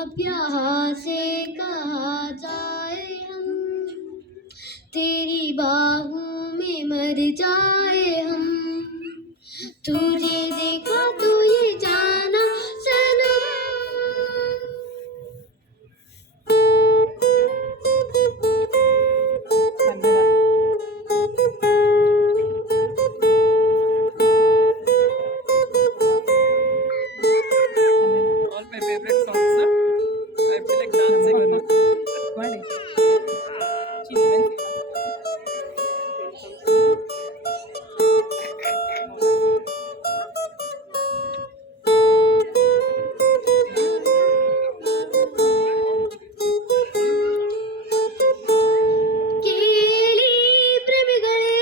अब यहाँ से कहाँ जाए हम, तेरी बाहों में मर जाए हम। तुझे देखा तो ये जाना सनम। All my favorite songs, sir. I feel like dancing. Money. ಕೇಳಿ ಪ್ರೇಮಿಗಳೇ,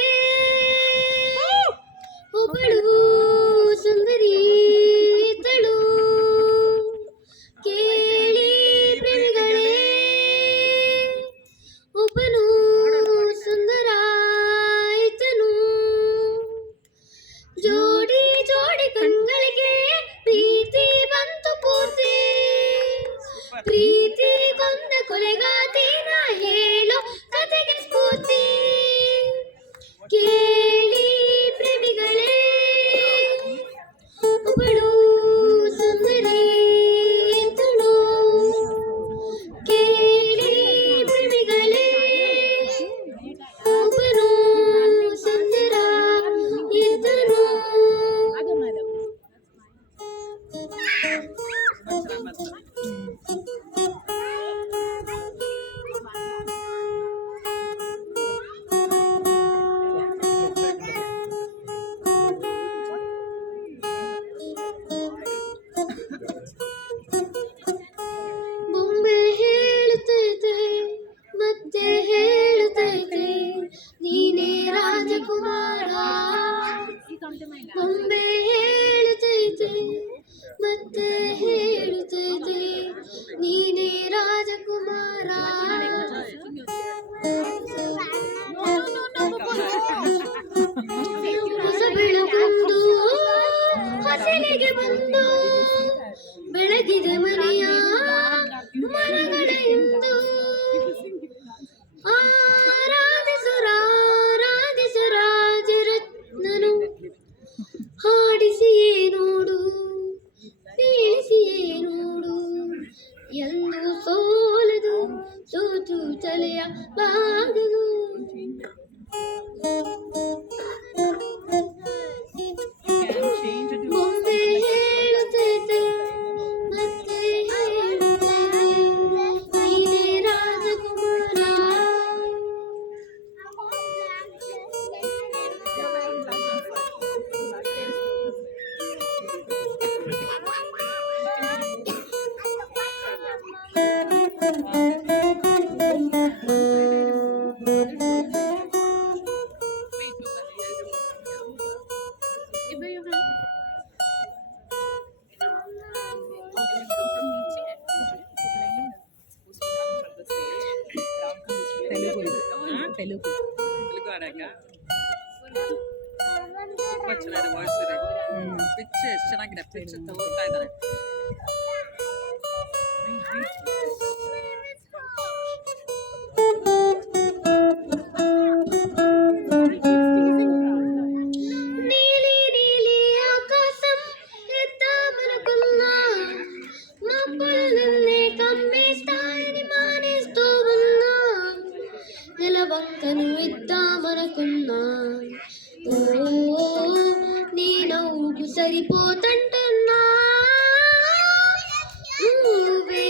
ಒಬ್ಬಳು ಸುಂದರಿ ಇದ್ದಳು. ಕೇಳಿ ಪ್ರೇಮಿಗಳೇ, ಒಬ್ಬನು ಸುಂದರ ಇದ್ದನು. ಜೋಡಿ ಜೋಡಿ ಕಣ್ಗಳಿಗೆ ಪ್ರೀತಿ ಬಂತು ಪೂರ್ತಿ. ಪ್ರೀತಿ ಕೊಂದ ಕೊಲೆಗಾತಿನ ಹೇಳೋ ಕತೆಗೆ ಸ್ಫೂರ್ತಿ. ಕೇಳಿ ಪ್ರೇಮಿಗಳೇ, ಒಬ್ಬಳು ಸುಂದರಿ ಇದ್ದಳು. ಕೇಳಿ ಪ್ರೇಮಿಗಳೇ, ಒಬ್ಬನು ಸುಂದರ ಇದ್ದನು. ಬೊಂಬೆ ಹೇಳುತ್ತೈತೆ ಮತ್ತೆ ಹೇಳುತ್ತೈತೆ ನೀನೇ ರಾಜಕುಮಾರ. ಬೊಂಬೆ ಹೇಳುತ್ತೈತೆ ಮತ್ತೆ ಹೇಳುತ್ತೈತೆ ನೀನೇ ರಾಜಕುಮಾರ. ಹೊಸ ಬೆಳಗೊಂದು ಹಸಿಲಿಗೆ ಬಂದು ಬೆಳಗಿದೆ ಮನೆಯ ಮರಗಳ ಎಂದು. ಆರಾಧಿಸು ರಾಜರತ್ನನು, ಹಾಡಿಸಿಯೇ ನೋಡು ಬೀಳಿಸಿಯೇ ನೋಡು. ಎಂದು ಸೋಲದು ಸೋತು ತಲೆಯ ಬಾಗದು. ಬೊಂಬೆ ಹೇಳುತ್ತೈತೆ ಮತ್ತೆ ಹೇಳುತ್ತೈತೆ ನೀನೇ ರಾಜಕುಮಾರ. ತೆಲುಗು ಆಡಾಗ ತುಂಬಾ ಚೆನ್ನಾಗಿದೆ ವಾಯ್ಸ್ ಇದೆ. ಪಿಚ್ ಎಷ್ಟು ಚೆನ್ನಾಗಿದೆ, ಪಿಚ್ ತಗೋತಾ ಇದ್ದಾನೆ. నీలి నీలి ఆకాశం ఎత్తామనుకున్నా, మబ్బులన్నీ కమ్మేస్తాయని మానేస్తూ ఉన్నా. నెలవంకను ఇద్దామనుకున్నా, ఓ నీ నవ్వు సరిపోతంటున్నా. నువ్వే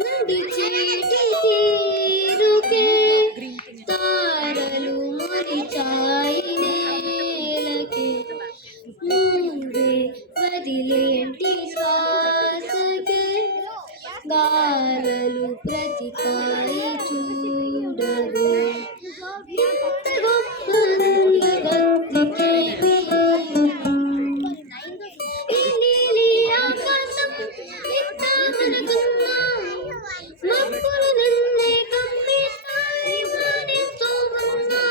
నడిచేటి తీరుకే తారలు మరిచాయి నేలకే. నువ్వే వదిలేంటి శ్వాసకే గారలు ప్రతికాయి చూడవే. ఇంత గొప్ప గొప్ప నీలి ఆకాశం ఇద్దామనుకున్నా, మబ్బులు నన్నే కమ్మేస్తాయి మానేస్తూ ఉన్నా.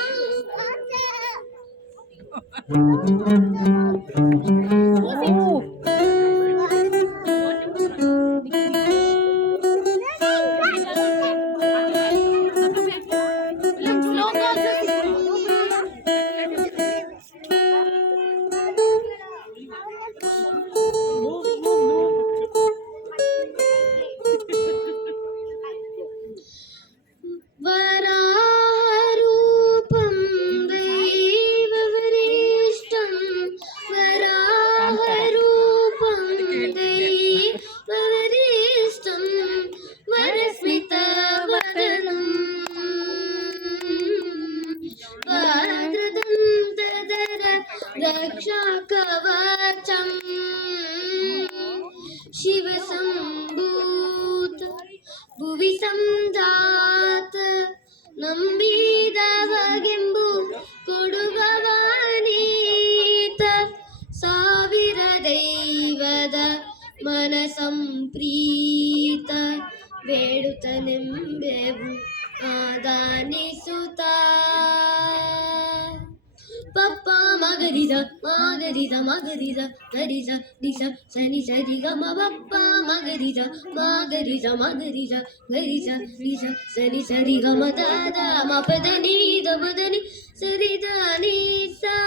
ಶಿವ ಸಂಭೂತ ಭುವಿ ಸಂಜಾತ ನಂಬಿದವಗೆಂಬು ಕೊಡುವವನೀತ ಸಾವಿರ ದೈವದ ಮನ ಸಂಪ್ರೀತ ಬೇಡುತ್ತನೆಂಬೆವು ಆದಾನಿಸುತ್ತ ಪಪ್ಪ ಮಗರಿದ ಮಾಗರಿದ ಮಗರಿದ ಗರಿದ ನಿಸ ಸನಿ ಸರಿ ಗಮ ಪಪ್ಪ ಮಗರಿದ ಮಾಗರಿದ ಮಗರಿದ ಗರಿದ ನಿಸ ಸನಿ ಸರಿ ಗಮ ದಾದ ಮಪದ ನೀ ದಬದನಿ ಸರಿದ ನೀ ಸಾ